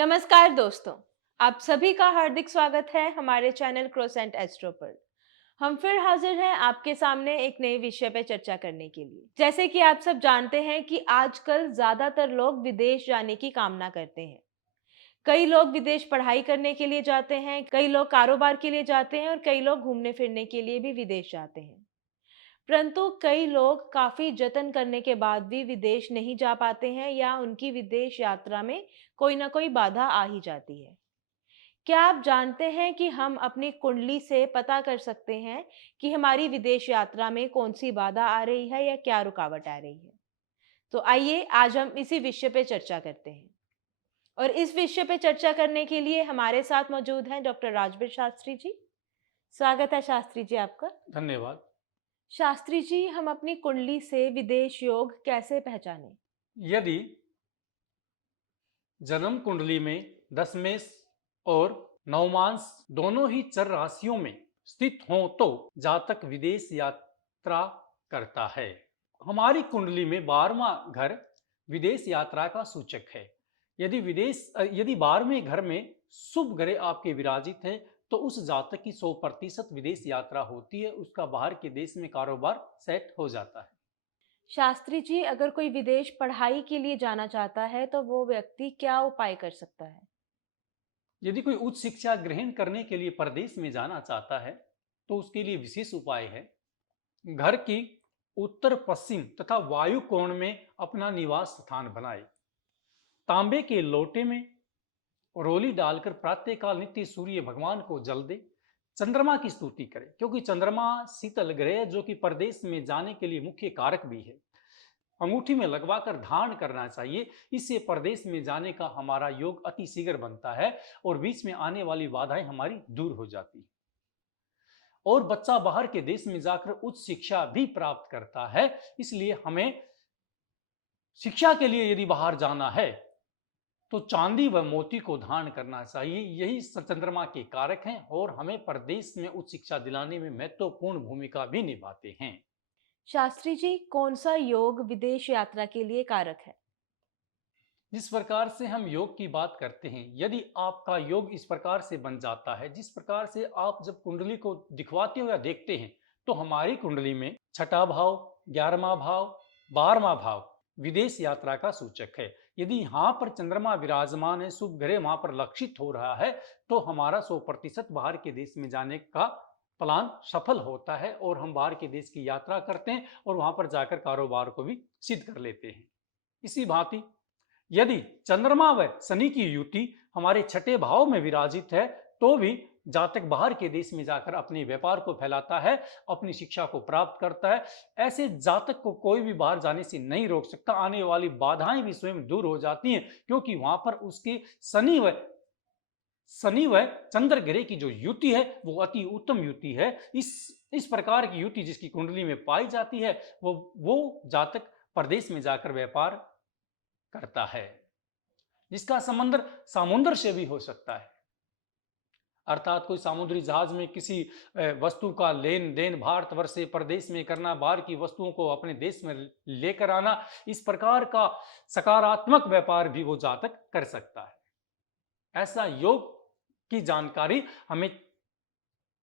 नमस्कार दोस्तों, आप सभी का हार्दिक स्वागत है हमारे चैनल क्रोसेंट एस्ट्रो पर। हम फिर हाजिर हैं आपके सामने एक नए विषय पर चर्चा करने के लिए। जैसे कि आप सब जानते हैं कि आजकल ज़्यादातर लोग विदेश जाने की कामना करते हैं। कई लोग विदेश पढ़ाई करने के लिए जाते हैं, कई लोग कारोबार के लिए जाते हैं और कई लोग घूमने फिरने के लिए भी विदेश जाते हैं। परंतु कई लोग काफ़ी जतन करने के बाद भी विदेश नहीं जा पाते हैं या उनकी विदेश यात्रा में कोई ना कोई बाधा आ ही जाती है। क्या आप जानते हैं कि हम अपनी कुंडली से पता कर सकते हैं कि हमारी विदेश यात्रा में कौन-सी बाधा आ रही है या क्या रुकावट आ रही है? तो आइए आज हम इसी विषय पे चर्चा करते हैं। और इस विषय पे चर्चा करने के लिए हमारे साथ मौजूद हैं डॉक्टर राजवीर शास्त्री जी। स्वागत है शास्त्री जी आपका। धन्यवाद। शास्त्री जी, हम अपनी कुंडली से विदेश योग कैसे पहचानें? यदि जन्म कुंडली में दशमेश और नवमांश दोनों ही चर राशियों में स्थित हों तो जातक विदेश यात्रा करता है। हमारी कुंडली में 12वां घर विदेश यात्रा का सूचक है। यदि 12वें घर में शुभ ग्रह आपके विराजित हैं तो उस जातक की 100% विदेश यात्रा होती है। उसका बाहर के देश में कारोबार सेट हो जाता है। शास्त्री जी, अगर कोई विदेश पढ़ाई के लिए जाना चाहता है, तो वो व्यक्ति क्या उपाय कर सकता है? यदि कोई उच्च शिक्षा ग्रहण करने के लिए परदेश में जाना चाहता है तो उसके लिए विशेष उपाय है। घर की उत्तर पश्चिम तथा वायु कोण में अपना निवास स्थान बनाए। तांबे के लोटे में रोली डालकर प्रातःकाल नित्य सूर्य भगवान को जल दे। चंद्रमा की स्तुति करें क्योंकि चंद्रमा शीतल ग्रह जो कि परदेश में जाने के लिए मुख्य कारक भी है। अंगूठी में लगवाकर धारण करना चाहिए। इससे परदेश में जाने का हमारा योग अति शीघ्र बनता है और बीच में आने वाली बाधाएं हमारी दूर हो जाती है। और बच्चा बाहर के देश में जाकर उच्च शिक्षा भी प्राप्त करता है। इसलिए हमें शिक्षा के लिए यदि बाहर जाना है तो चांदी व मोती को धारण करना चाहिए। यही चंद्रमा के कारक हैं और हमें प्रदेश में उच्च शिक्षा दिलाने में महत्वपूर्ण भूमिका भी निभाते हैं। शास्त्री जी, कौन-सा योग विदेश यात्रा के लिए कारक है? जिस प्रकार से हम योग की बात करते हैं, यदि आपका योग इस प्रकार से बन जाता है, जिस प्रकार से आप जब कुंडली को दिखवाते हो या देखते हैं, तो हमारी कुंडली में छठा भाव, 11वां भाव, 12वां भाव विदेश यात्रा का सूचक है। यदि यहाँ पर चंद्रमा विराजमान है, शुभ ग्रह वहां पर लक्षित हो रहा है, तो हमारा 100% बाहर के देश में जाने का प्लान सफल होता है और हम बाहर के देश की यात्रा करते हैं और वहां पर जाकर कारोबार को भी सिद्ध कर लेते हैं। इसी भांति यदि चंद्रमा व शनि की युति हमारे छठे भाव में विराजित है तो भी जातक बाहर के देश में जाकर अपने व्यापार को फैलाता है, अपनी शिक्षा को प्राप्त करता है। ऐसे जातक को कोई भी बाहर जाने से नहीं रोक सकता। आने वाली बाधाएं भी स्वयं दूर हो जाती हैं क्योंकि वहां पर उसके शनि व चंद्र ग्रह की जो युति है वो अति उत्तम युति है। इस प्रकार की युति जिसकी कुंडली में पाई जाती है वो जातक प्रदेश में जाकर व्यापार करता है, जिसका संबंध समुद्र से भी हो सकता है। अर्थात कोई समुद्री जहाज में किसी वस्तु का लेन देन भारतवर्ष से प्रदेश में करना, बाहर की वस्तुओं को अपने देश में लेकर आना, इस प्रकार का सकारात्मक व्यापार भी वो जातक कर सकता है। ऐसा योग की जानकारी हमें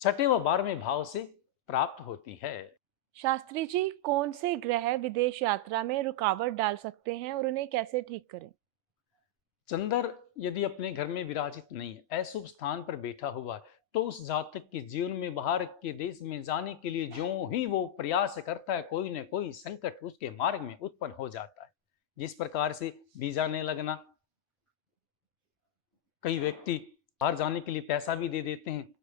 छठे व 12वें भाव से प्राप्त होती है। शास्त्री जी, कौन से ग्रह विदेश यात्रा में रुकावट डाल सकते हैं और उन्हें कैसे ठीक करें? चंद्र यदि अपने घर में विराजित नहीं है, अशुभ स्थान पर बैठा हुआ है, तो उस जातक के जीवन में बाहर के देश में जाने के लिए जो ही वो प्रयास करता है कोई न कोई संकट उसके मार्ग में उत्पन्न हो जाता है। जिस प्रकार से वीजा नहीं लगना, कई व्यक्ति बाहर जाने के लिए पैसा भी दे देते हैं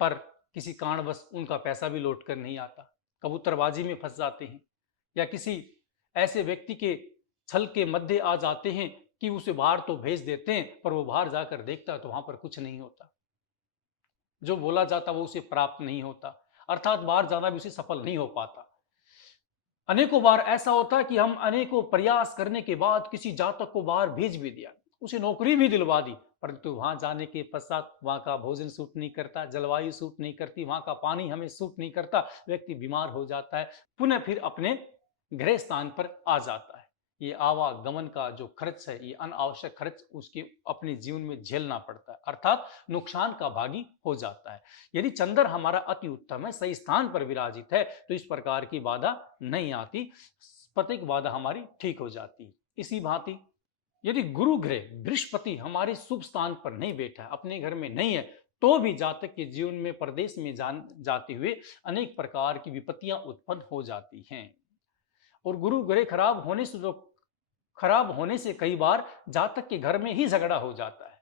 पर किसी कारणवश उनका पैसा भी लौट कर नहीं आता, कबूतरबाजी में फंस जाते हैं या किसी ऐसे व्यक्ति के छल के मध्य आ जाते हैं कि उसे बाहर तो भेज देते हैं पर वो बाहर जाकर देखता है तो वहां पर कुछ नहीं होता, जो बोला जाता वो उसे प्राप्त नहीं होता, अर्थात बाहर जाना भी उसे सफल नहीं हो पाता। अनेकों बार ऐसा होता है कि हम अनेकों प्रयास करने के बाद किसी जातक को बाहर भेज भी दिया, उसे नौकरी भी दिलवा दी, परंतु वहां जाने के पश्चात वहां का भोजन सूट नहीं करता, जलवायु सूट नहीं करती, वहां का पानी हमें सूट नहीं करता, व्यक्ति बीमार हो जाता है, पुनः फिर अपने गृह स्थान पर आ जाता है। ये आवागमन का जो खर्च है, ये अनावश्यक खर्च उसके अपने जीवन में झेलना पड़ता है, अर्थात नुकसान का भागी हो जाता है। यदि चंद्र हमारा अति उत्तम है, सही स्थान पर विराजित है, तो इस प्रकार की बाधा नहीं आती, प्रत्येक बाधा हमारी ठीक हो जाती है। इसी भांति यदि गुरु ग्रह बृहस्पति हमारे शुभ स्थान पर नहीं बैठा है, अपने घर में नहीं है, तो भी जातक के जीवन में परदेश में जाते हुए अनेक प्रकार की विपत्तियां उत्पन्न हो जाती हैं। और गुरु ग्रह खराब होने से कई बार जातक के घर में ही झगड़ा हो जाता है।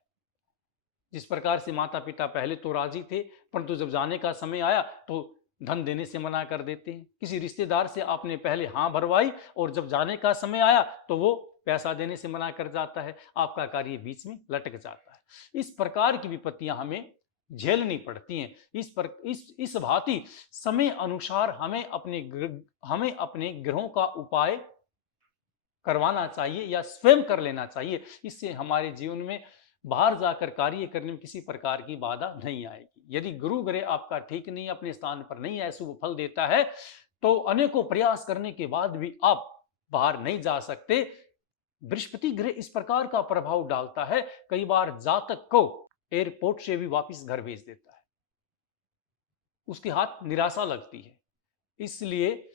जिस प्रकार से माता पिता पहले तो राजी थे, परंतु जब जाने का समय आया तो धन देने से मना कर देते हैं। किसी रिश्तेदार से आपने पहले हाँ भरवाई और जब जाने का समय आया तो वो पैसा देने से मना कर जाता है, आपका कार्य बीच में लटक जाता है। इस प्रकार की विपत्तियां हमें झेलनी पड़ती हैं। इस भांति समय अनुसार हमें अपने ग्रहों का उपाय करवाना चाहिए या स्वयं कर लेना चाहिए। इससे हमारे जीवन में बाहर जाकर कार्य करने में किसी प्रकार की बाधा नहीं आएगी। यदि गुरु ग्रह आपका ठीक नहीं, अपने स्थान पर नहीं है, शुभ फल देता है, तो अनेकों प्रयास करने के बाद भी आप बाहर नहीं जा सकते। बृहस्पति ग्रह इस प्रकार का प्रभाव डालता है, कई बार जातक को एयरपोर्ट से भी वापस घर भेज देता है, उसके हाथ निराशा लगती है। इसलिए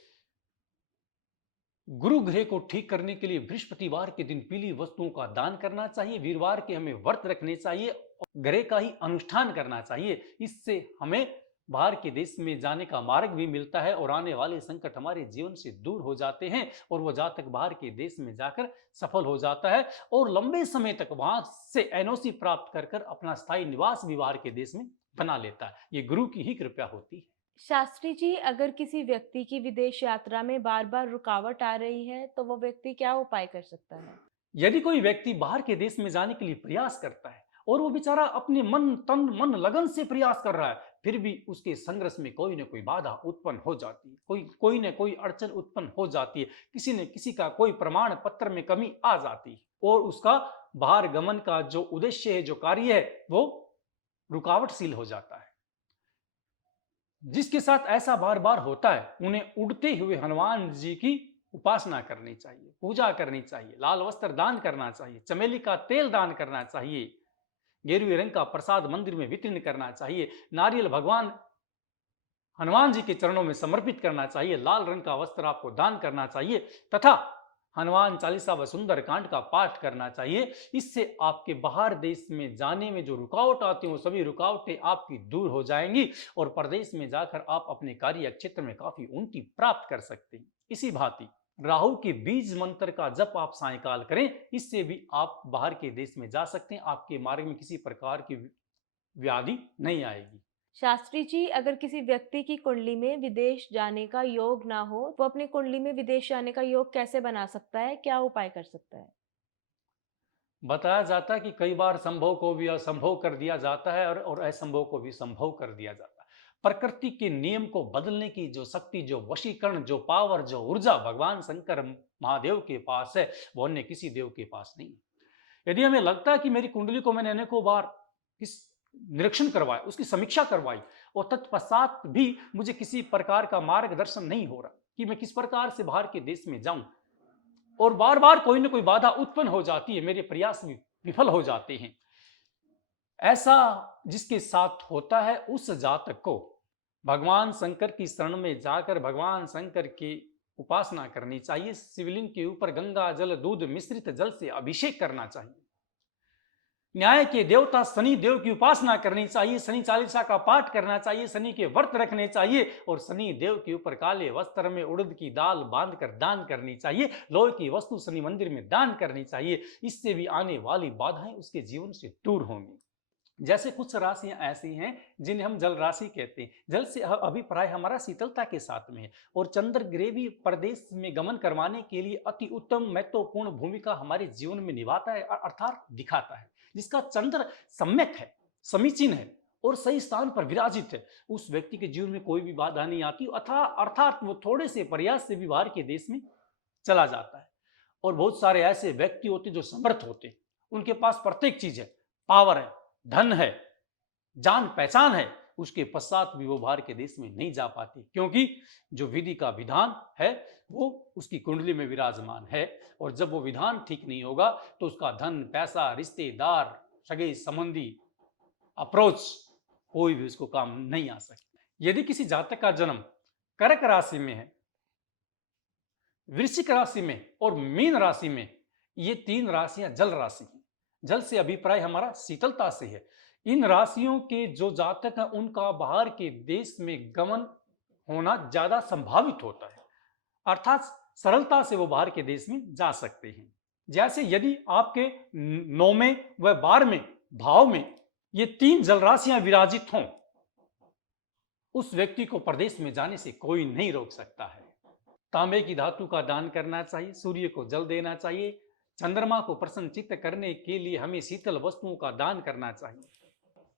गुरु ग्रह को ठीक करने के लिए बृहस्पतिवार के दिन पीली वस्तुओं का दान करना चाहिए, वीरवार के हमें व्रत रखने चाहिए और ग्रह का ही अनुष्ठान करना चाहिए। इससे हमें बाहर के देश में जाने का मार्ग भी मिलता है और आने वाले संकट हमारे जीवन से दूर हो जाते हैं और वह जातक बाहर के देश में जाकर सफल हो जाता है और लंबे समय तक वहां से एनओसी प्राप्त कर अपना स्थायी निवास भी बाहर के देश में बना लेता है। ये गुरु की ही कृपा होती है। शास्त्री जी, अगर किसी व्यक्ति की विदेश यात्रा में बार-बार रुकावट आ रही है, तो वो व्यक्ति क्या उपाय कर सकता है? यदि कोई व्यक्ति बाहर के देश में जाने के लिए प्रयास करता है और वो बेचारा अपने मन तन मन लगन से प्रयास कर रहा है, फिर भी उसके संघर्ष में कोई न कोई बाधा उत्पन्न हो जाती है, कोई न कोई अड़चन उत्पन्न हो जाती है, किसी न किसी का कोई प्रमाण पत्र में कमी आ जाती है और उसका बाहर गमन का जो उद्देश्य है, जो कार्य है, वो रुकावटशील हो जाता है। जिसके साथ ऐसा बार बार होता है, उन्हें उड़ते हुए हनुमान जी की उपासना करनी चाहिए, पूजा करनी चाहिए, लाल वस्त्र दान करना चाहिए, चमेली का तेल दान करना चाहिए, गेरुए रंग का प्रसाद मंदिर में वितरण करना चाहिए, नारियल भगवान हनुमान जी के चरणों में समर्पित करना चाहिए, लाल रंग का वस्त्र आपको दान करना चाहिए तथा हनुमान चालीसा व सुंदर कांड का पाठ करना चाहिए। इससे आपके बाहर देश में जाने में जो रुकावट आती है, वो सभी रुकावटें आपकी दूर हो जाएंगी और प्रदेश में जाकर आप अपने कार्य क्षेत्र में काफी उन्नति प्राप्त कर सकते हैं। इसी भांति राहु के बीज मंत्र का जप आप सायंकाल करें, इससे भी आप बाहर के देश में जा सकते हैं, आपके मार्ग में किसी प्रकार की व्याधि नहीं आएगी। शास्त्री जी, अगर किसी व्यक्ति की कुंडली में विदेश जाने का योग ना हो, वो अपनी कुंडली में विदेश जाने का योग कैसे बना सकता है? क्या उपाय कर सकता है? बताया जाता है कि कई बार संभव को भी असंभव कर दिया जाता है और असंभव को भी संभव कर दिया जाता है। प्रकृति के नियम को बदलने की जो शक्ति, जो वशीकरण, जो पावर, जो ऊर्जा भगवान शंकर महादेव के पास है, वो अन्य किसी देव के पास नहीं है। यदि हमें लगता है कि मेरी कुंडली को मैंने अनेकों बार इस निरीक्षण करवाया, उसकी समीक्षा करवाई और तत्पश्चात भी मुझे किसी प्रकार का मार्गदर्शन नहीं हो रहा कि मैं किस प्रकार से बाहर के देश में जाऊं और बार बार कोई ना कोई बाधा उत्पन्न हो जाती है, मेरे प्रयास भी विफल हो जाते हैं, ऐसा जिसके साथ होता है, उस जातक को भगवान शंकर की शरण में जाकर भगवान शंकर की उपासना करनी चाहिए। शिवलिंग के ऊपर गंगा जल दूध मिश्रित जल से अभिषेक करना चाहिए। न्याय के देवता शनि देव की उपासना करनी चाहिए, शनि चालीसा का पाठ करना चाहिए, शनि के व्रत रखने चाहिए और शनि देव के ऊपर काले वस्त्र में उड़द की दाल बांधकर दान करनी चाहिए, लोहे की वस्तु शनि मंदिर में दान करनी चाहिए। इससे भी आने वाली बाधाएं उसके जीवन से दूर होंगी। जैसे कुछ राशियां ऐसी हैं जिन्हें हम जल राशि कहते हैं। जल से अभिप्राय हमारा शीतलता के साथ में है और चंद्र ग्रह भी प्रदेश में गमन करवाने के लिए अति उत्तम महत्वपूर्ण भूमिका हमारे जीवन में निभाता है, अर्थात दिखाता है। जिसका चंद्र सम्यक है, समीचीन है और सही स्थान पर विराजित है, उस व्यक्ति के जीवन में कोई भी बाधा नहीं आती, अर्थात वो थोड़े से प्रयास से भी बाहर के देश में चला जाता है। और बहुत सारे ऐसे व्यक्ति होते जो समर्थ होते, उनके पास प्रत्येक चीज है, पावर है, धन है, जान पहचान है, उसके पश्चात भी वो बाहर के देश में नहीं जा पाती, क्योंकि जो विधि का विधान है वो उसकी कुंडली में विराजमान है। और जब वो विधान ठीक नहीं होगा तो उसका धन, पैसा, रिश्तेदार, सगे संबंधी, अप्रोच, कोई भी उसको काम नहीं आ सकता। यदि किसी जातक का जन्म कर्क राशि में है, वृश्चिक राशि में और मीन राशि में, ये तीन राशियां जल राशि हैं। जल से अभिप्राय हमारा शीतलता से है। इन राशियों के जो जातक हैं उनका बाहर के देश में गमन होना ज्यादा संभावित होता है, अर्थात सरलता से वो बाहर के देश में जा सकते हैं। जैसे यदि आपके 9वें व 12वें भाव में ये तीन जल राशियां विराजित हों, उस व्यक्ति को प्रदेश में जाने से कोई नहीं रोक सकता है। तांबे की धातु का दान करना चाहिए, सूर्य को जल देना चाहिए, चंद्रमा को प्रसन्नचित्त करने के लिए हमें शीतल वस्तुओं का दान करना चाहिए।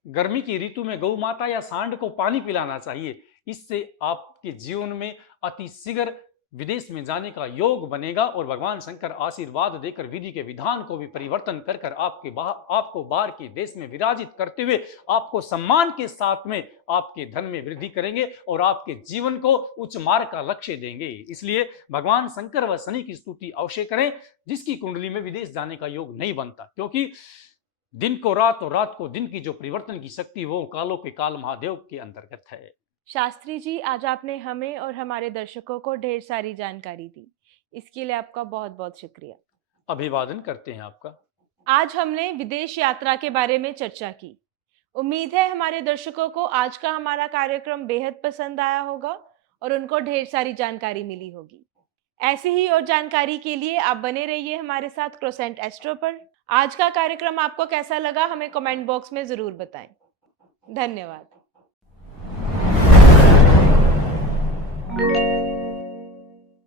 गर्मी की ऋतु में गौ माता या सांड को पानी पिलाना चाहिए। इससे आपके जीवन में अति शीघ्र विदेश में जाने का योग बनेगा और भगवान शंकर आशीर्वाद देकर विधि के विधान को भी परिवर्तन कर कर आपको बाहर के देश में विराजित करते हुए आपको सम्मान के साथ में आपके धन में वृद्धि करेंगे और आपके जीवन को उच्च मार्ग का लक्ष्य देंगे। इसलिए भगवान शंकर व शनि की स्तुति अवश्य करें जिसकी कुंडली में विदेश जाने का योग नहीं बनता, क्योंकि दिन को रात और रात को दिन की जो परिवर्तन की शक्ति वो कालों के काल महादेव के अंतर्गत है। शास्त्री जी, आज आपने हमें और हमारे दर्शकों को ढेर सारी जानकारी दी। इसके लिए आपका बहुत-बहुत शुक्रिया। अभिवादन करते हैं आपका। आज हमने विदेश यात्रा के बारे में चर्चा की। उम्मीद है हमारे दर्शकों को आज का हमारा कार्यक्रम बेहद पसंद आया होगा और उनको ढेर सारी जानकारी मिली होगी। ऐसे ही और जानकारी के लिए आप बने रहिए हमारे साथ क्रोसेंट एस्ट्रो पर। आज का कार्यक्रम आपको कैसा लगा हमें कमेंट बॉक्स में ज़रूर बताएं। धन्यवाद।